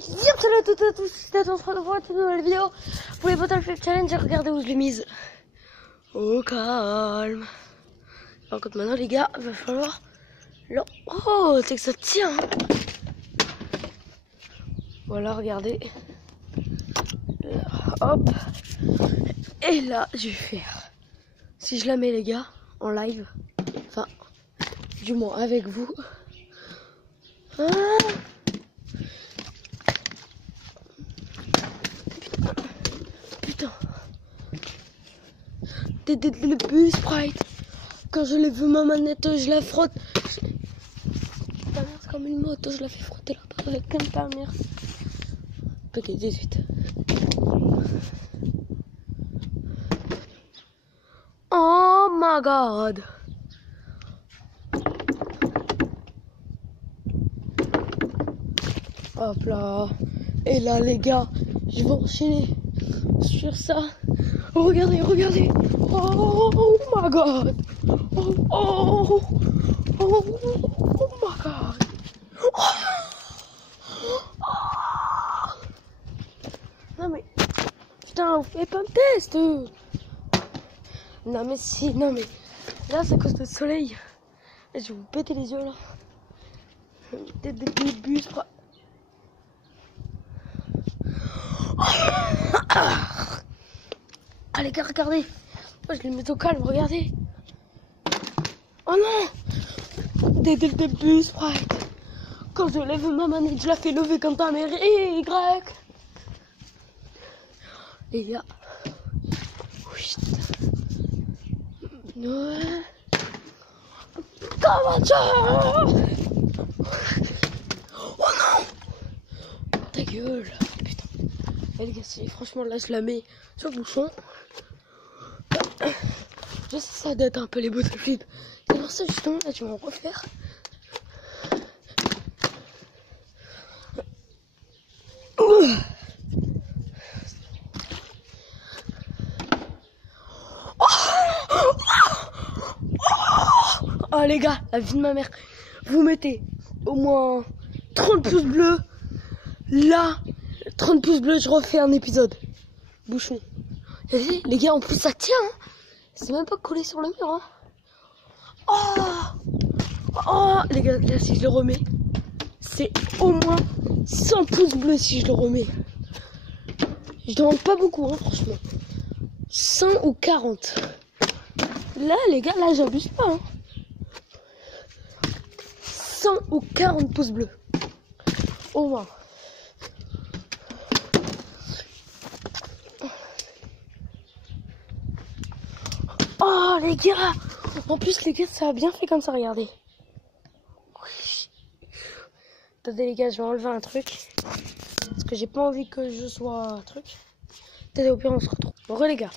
Salut à toutes et à tous, c'est Nathan, on se retrouve pour une nouvelle vidéo pour les Battlefield Challenge. Regardez où je l'ai mise. Au calme. Par contre maintenant les gars, il va falloir... Là... Oh, c'est que ça tient. Voilà, regardez. Là, hop. Et là, je vais faire... Si je la mets les gars, en live, enfin, du moins avec vous. Ah. Putain. Le bus Sprite. Quand je lève ma manette, je la frotte. Ta mère, c'est comme une moto, je la fais frotter là-bas avec comme ta mère. Petit 18. Oh my god. Hop là. Et là les gars, je vais enchaîner sur ça. Oh, regardez, regardez. Oh my god. Oh my god. Non mais, putain, vous faites pas un test. Non mais si, non mais, là c'est à cause du soleil. Je vais vous péter les yeux là. Des bus. Ah les gars, regardez. Moi je les mets au calme, regardez. Oh non. Des bus Sprite. Quand je lève ma manette, je la fais lever comme ta mère. Y. Les gars. Oui. Ouais. Comment ça? Oh non. Ta gueule. Putain. Et les gars, franchement là je la mets sur le bouchon. Je sais ça date un peu les Battlefield. C'est pour ça justement là tu vas en refaire. Oh les gars, la vie de ma mère. Vous mettez au moins 30 pouces bleus. Là, 30 pouces bleus, je refais un épisode. Bouchon. Les gars, en plus ça tient. Hein. C'est même pas collé sur le mur. Hein. Oh, les gars, là si je le remets, c'est au moins 100 pouces bleus si je le remets. Je demande pas beaucoup, hein, franchement. 100 ou 40. Là, les gars, là, j'abuse pas. Hein. 100 ou 40 pouces bleus. Au moins. Oh, les gars. En plus, les gars, ça a bien fait comme ça, regardez. Attendez, les gars, je vais enlever un truc. Parce que j'ai pas envie que je sois un truc. Attendez, au pire, on se retrouve. Bon, les gars.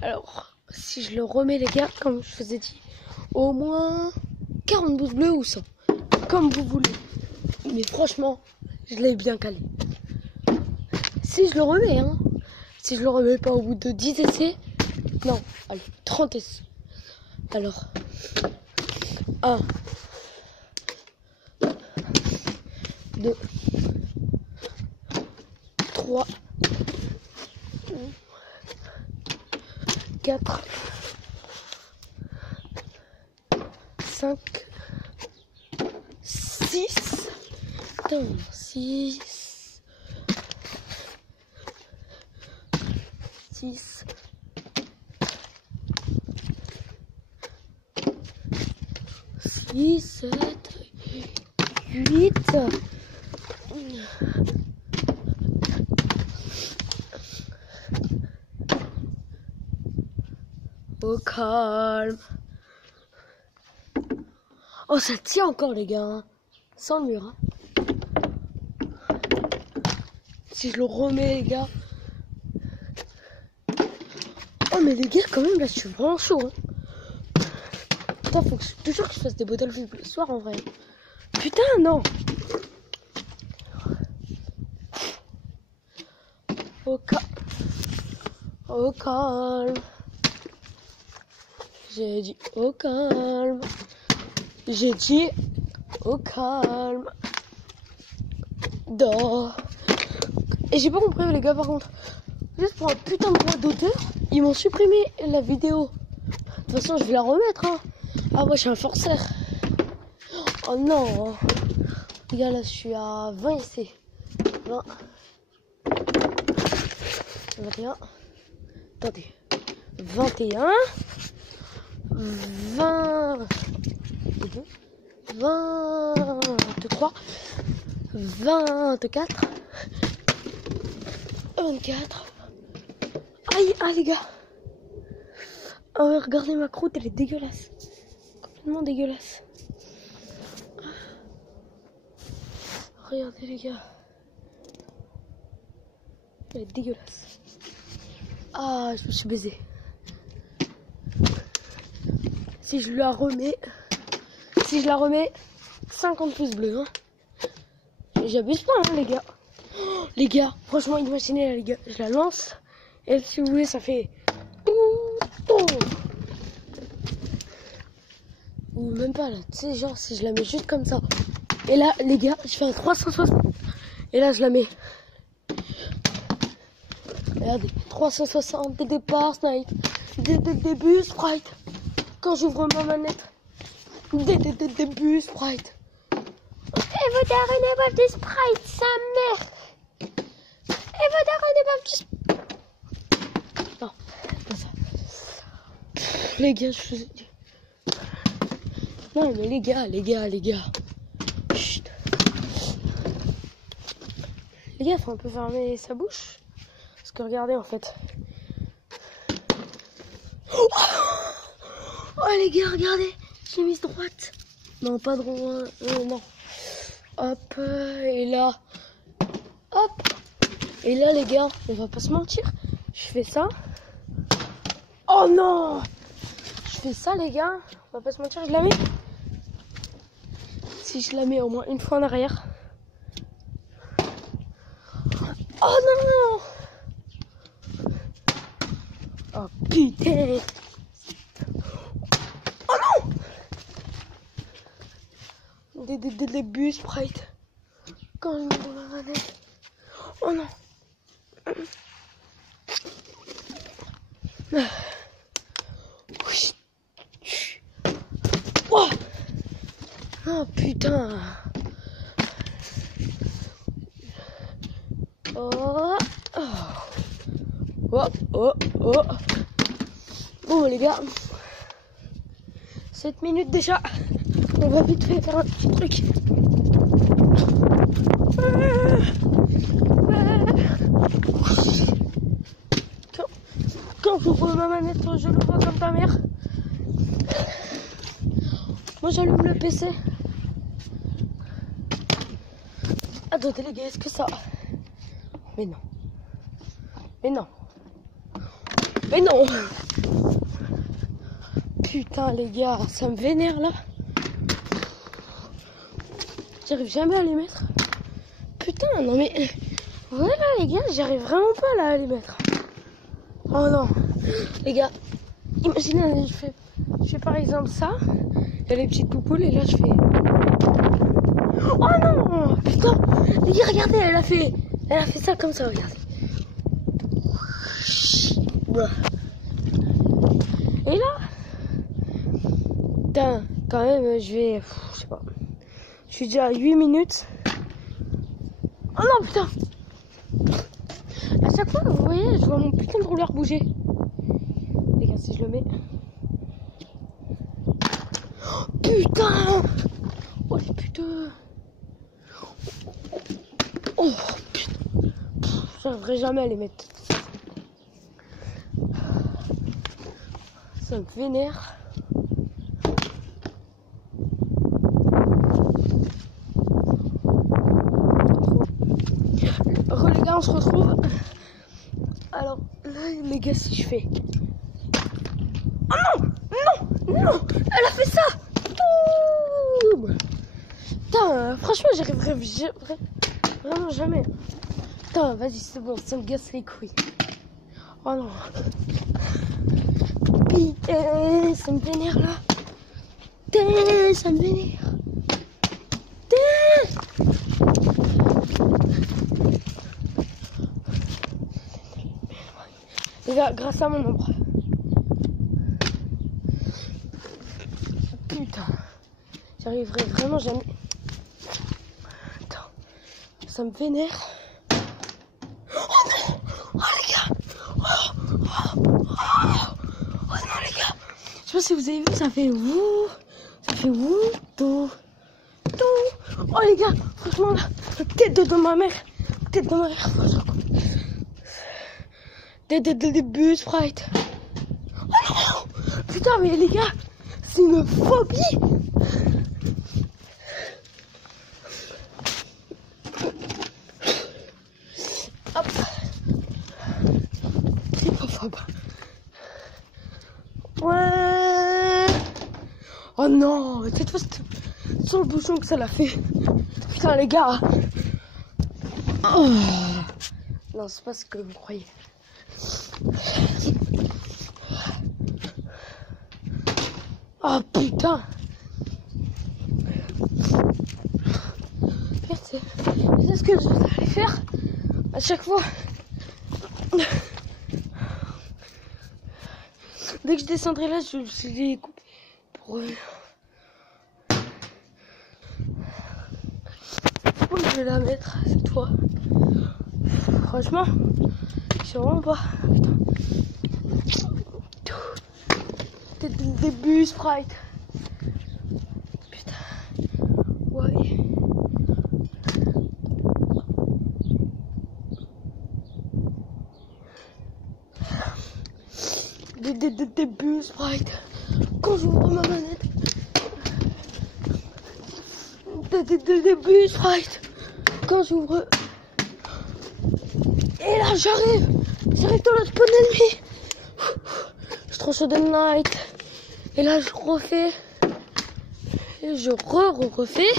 Alors, si je le remets, les gars, comme je vous ai dit, au moins 40 pouces bleus ou 100. Comme vous voulez. Mais franchement, je l'ai bien calé. Si je le remets, hein. Si je le remets pas au bout de 10 essais. Non, allez, 30 essais. Alors, 1, 2, 3, 4, 5, 6, putain, 6, 7, 8. Au calme. Oh, ça tient encore, les gars. Hein. Sans le mur. Hein. Si je le remets, les gars. Oh, mais les gars, quand même, là, je suis vraiment chaud. Hein. Putain, faut toujours que je fasse des Battlefield le soir, en vrai. Putain, non. Au calme. J'ai dit au calme. J'ai dit au calme. Da. Et j'ai pas compris les gars par contre. Juste pour un putain de droit d'auteur, ils m'ont supprimé la vidéo. De toute façon je vais la remettre hein. Ah moi je suis un forceur. Oh non. Les gars là je suis à 20 ici. 20. 21. Attendez. 21. 20. 23. 24. 24. Aïe, ah les gars. Ah ouais, regardez ma croûte, elle est dégueulasse. Complètement dégueulasse. Regardez les gars. Elle est dégueulasse. Ah, je me suis baisé. Si je la remets, 50 pouces bleus. Hein. J'abuse pas, hein, les gars. Oh, les gars, franchement, imaginez là, les gars. Je la lance. Et si vous voulez, ça fait. Ou même pas là. Tu sais, genre, si je la mets juste comme ça. Et là, les gars, je fais un 360. Et là, je la mets. Regardez, 360 des départs, snipe. Des débuts, sprite. Quand j'ouvre ma manette. Des débuts, sprite. Et vous darez les balles des sprites, sa mère. Et vous darez des balles des sprites. Non, pas ça. Pff, les gars, je vous ai dit. Non, mais les gars. Chut. Les gars, faut un peu fermer sa bouche. Parce que regardez, en fait. Oh, les gars, regardez. J'ai mis droite. Non, pas droit. Non. Hop, et là. Hop. Et là, les gars, on va pas se mentir. Je fais ça. Oh non! Je fais ça, les gars. On va pas se mentir, je la mets. Si je la mets au moins une fois en arrière. Oh non! Oh putain! Oh non! Des bus sprite. Quand je m'ouvre la manette. Oh non! Oh, oh putain! Oh, oh. Bon les gars, 7 minutes déjà. On va vite fait faire un petit truc. Quand j'ouvre ma manette, je l'ouvre comme ta mère. Moi j'allume le PC. Attendez les gars, est-ce que ça... Mais non. Putain les gars, ça me vénère là. J'arrive jamais à les mettre. Putain, non mais... Voilà les gars, j'arrive vraiment pas là à les mettre. Oh non. Les gars, imaginez, je fais par exemple ça. Il y a les petites poupoules et là je fais... Oh non. Putain. Les gars, regardez, elle a fait ça comme ça, regardez. Et là, putain, quand même, je vais, je sais pas, je suis déjà à 8 minutes. Oh non, putain. À chaque fois, vous voyez, je vois mon putain de rouleur bouger. Les gars, si je le mets. Oh, putain. Oh les putains. Oh putain. J'arriverai jamais à les mettre. Ça me vénère. Les gars, on se retrouve. Alors là, les gars, si je fais... Oh non, elle a fait ça. Putain, franchement, j'arriverai vraiment jamais. Putain, vas-y, c'est bon, ça me gasse les couilles. Oh non. Putain, ça me vénère là. Putain, ça me vénère. Putain. Les gars, grâce à mon ombre. Putain. J'arriverai vraiment jamais. Attends. Ça me vénère. Oh non. Oh les gars. Oh non les gars. Je sais pas si vous avez vu, ça fait wouh. Ça fait wouh. Tout. Oh les gars. Franchement là. Tête de ma mère. Tête de ma mère. Des bus Sprite. Oh non. Putain mais les gars. C'est une phobie. Hop. C'est pas phobe. Ouais. Oh non. Cette fois c'est sur le bouchon que ça l'a fait. Putain les gars. Oh. Non c'est pas ce que vous croyez. Oh putain. C'est ce que je vais faire à chaque fois. Dès que je descendrai là, je les coupe pour je vais la mettre cette fois. Franchement, je sais vraiment pas. Putain. Des bus Sprite. Putain. Ouais. Des bus Sprite. Quand j'ouvre ma manette. Des bus Sprite. Quand j'ouvre. Et là j'arrive dans le spawn ennemi. Je transfère de night. Et là je refais. Et je refais.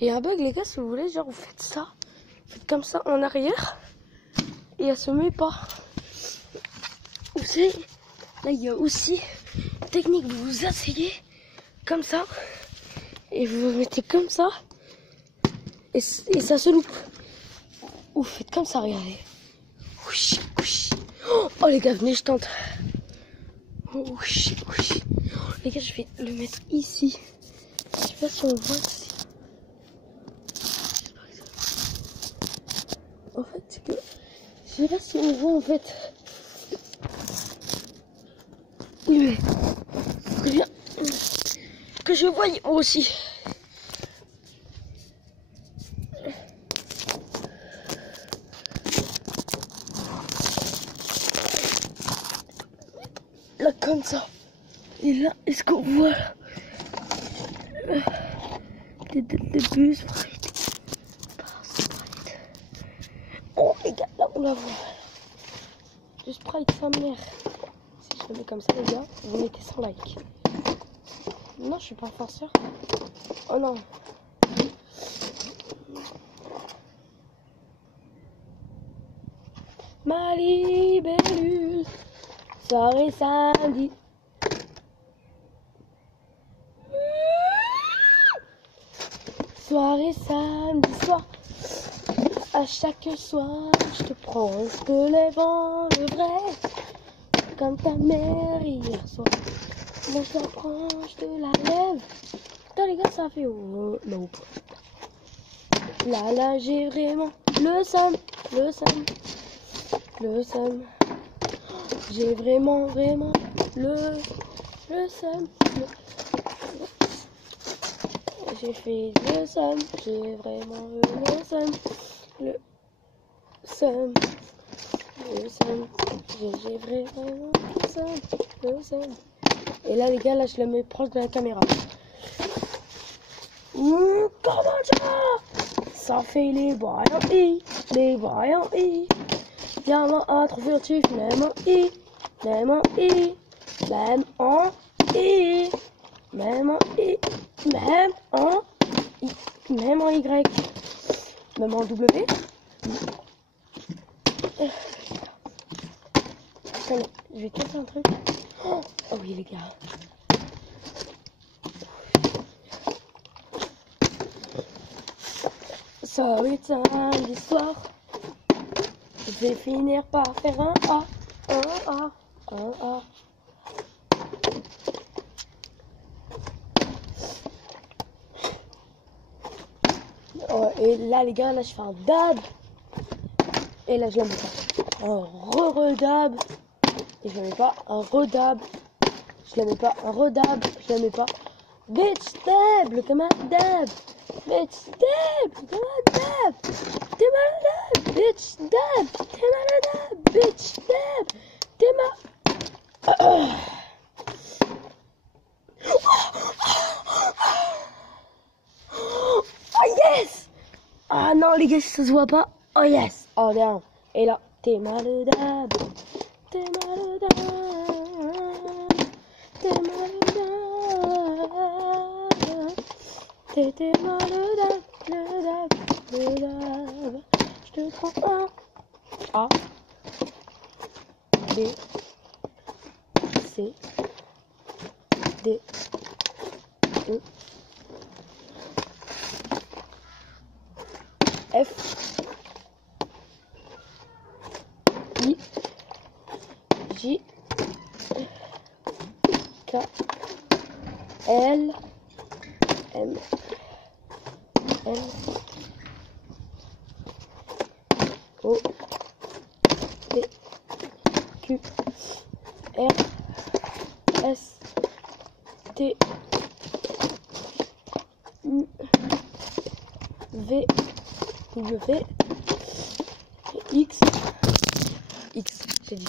Et un bug les gars si vous voulez, genre vous faites ça. Vous faites comme ça en arrière. Et elle se met pas. Vous savez, là il y a aussi une technique, vous vous asseyez comme ça. Et vous vous mettez comme ça. Et ça se loupe. Ou faites comme ça, regardez. Oh les gars, venez, je tente. Oh, les gars, je vais le mettre ici. Je sais pas si on voit ici. En fait, c'est que... Je sais pas si on voit en fait. Mais... Très bien. Que je voie aussi. Là comme ça. Et là, est-ce qu'on voit là des bus Sprite. Oh les gars, là on la voit. Du Sprite sa mère. Si je le mets comme ça les gars, vous mettez 100 likes. Non, je suis pas forceur. Oh non. Ma libellule. Soirée samedi. Soirée samedi soir. À chaque soir, je te prends, je te lève en le vrai. Comme ta mère hier soir. Moi je la prends, je te la lève. Putain les gars, ça fait oh, non. Là, j'ai vraiment le seum. J'ai vraiment le seum. J'ai fait le seum. J'ai vraiment le seum. J'ai vraiment le seum. Et là les gars, là je la mets proche de la caméra. Comment ça? Ça fait les voyants I. Diamant à trop furtif, même en I. Même en I. Même en I. Même en I. Même en I. Même en Y. Même en W. Attendez, je vais casser un truc. Oh oui les gars. Ça oui, samedi soir. Je vais finir par faire un A, un A, un A. Oh, et là les gars, là je fais un dab. Et là je la mets pas. Un re-redab. Et je la mets pas un redab. Je la mets pas un redab. Je la mets pas. Bitch dab, le comme un dab. Bitch dab, le comme un dab. T'es malade, bitch dab. T'es malade, bitch dab. T'es malade. Oh yes! Ah non les gars, ça se voit pas. Oh yes! Oh down. Et là, t'es malade. T'es malade. T'es malade. T'es malade. Je te prends un A, B, C, D, E, F, I, J, K, L, M, N, O, P, Q, R, S, T, U, V, W, X, j'ai dit.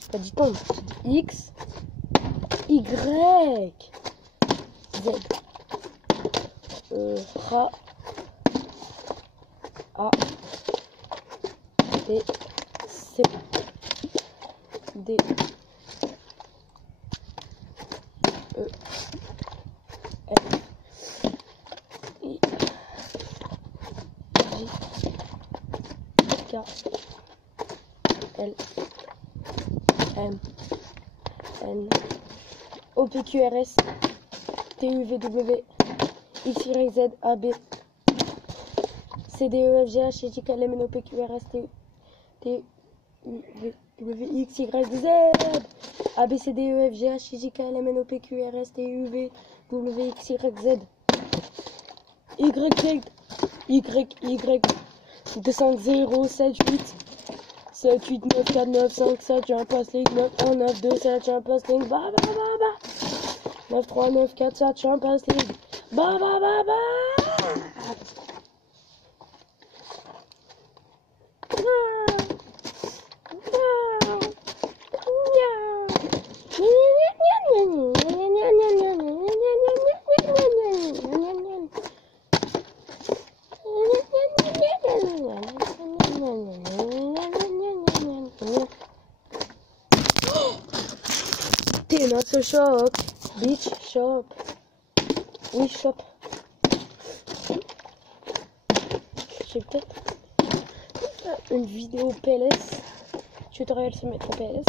J'ai pas dit tombe. X, Y, Z, H, A, B, C, D, E, F, I, J, K, L, M, N, O, P, Q, R, S, T, U, V, W, X, Y, Z, A, B, C, D, E, F, G, H, I, J, K, L, M, N, O, P, Q, R, S, T, U, V, W, X, Y, Z, A, B, C, D, E, F, G, H, I, J, K, L, M, N, O, P, Q, R, S, T, U, V, W, X, Y, Z, Y, 2, 5, 0, 7, 8, 7, 8, 9, 4, 9, 5, 7, Champions League, 9, 1, 9, 2, 7, Champions League, ba, ba, ba, ba, 9, 3, 9, 4, 7, Champions League, ba, ba, ba, ba. T'es notre shop, beach shop, oui shop. J'ai peut-être une vidéo PLS, tutoriel se mettre en PLS.